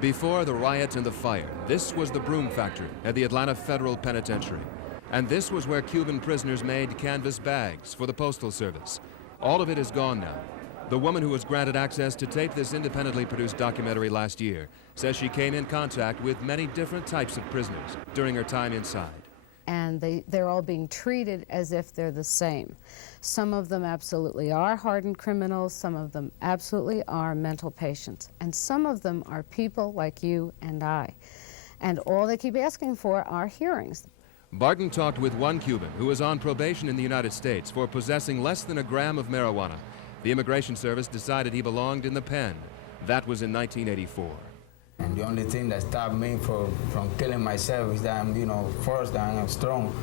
Before the riots and the fire, this was the broom factory at the Atlanta Federal Penitentiary. And this was where Cuban prisoners made canvas bags for the Postal Service. All of it is gone now. The woman who was granted access to tape this independently produced documentary last year says she came in contact with many different types of prisoners during her time inside. And they're all being treated as if they're the same. Some of them absolutely are hardened criminals, some of them absolutely are mental patients, and some of them are people like you and I. And all they keep asking for are hearings. Barton talked with one Cuban who was on probation in the United States for possessing less than a gram of marijuana. The Immigration Service decided he belonged in the pen. That was in 1984. And the only thing that stopped me from killing myself is that I'm, first, that I'm strong.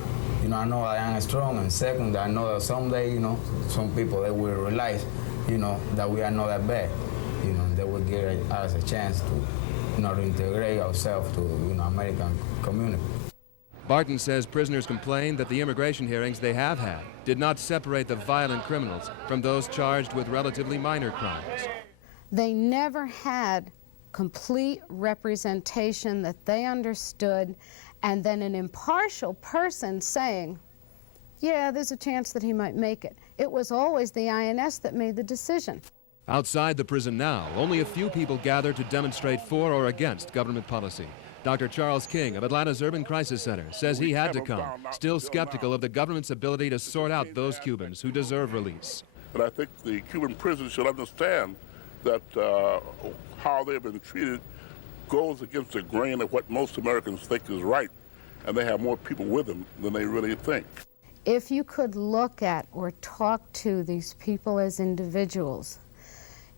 I know I am strong, and second, I know that someday, some people, they will realize, that we are not that bad. They will give us a chance to, to integrate ourselves to, American community. Barton says prisoners complain that the immigration hearings they have had did not separate the violent criminals from those charged with relatively minor crimes. They never had complete representation that they understood, and then an impartial person saying, yeah, there's a chance that he might make it. It was always the INS that made the decision. Outside the prison now, only a few people gather to demonstrate for or against government policy. Dr. Charles King of Atlanta's Urban Crisis Center says he had to come, still skeptical of the government's ability to sort out those Cubans who deserve release. But I think the Cuban prisoners should understand that how they've been treated goes against the grain of what most Americans think is right, and they have more people with them than they really think. If you could look at or talk to these people as individuals,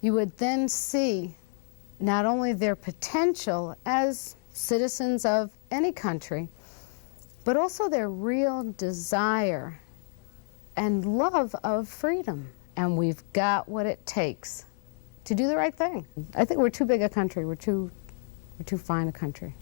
you would then see not only their potential as citizens of any country, but also their real desire and love of freedom. And we've got what it takes to do the right thing. I think we're too big a country. We're too fine a country.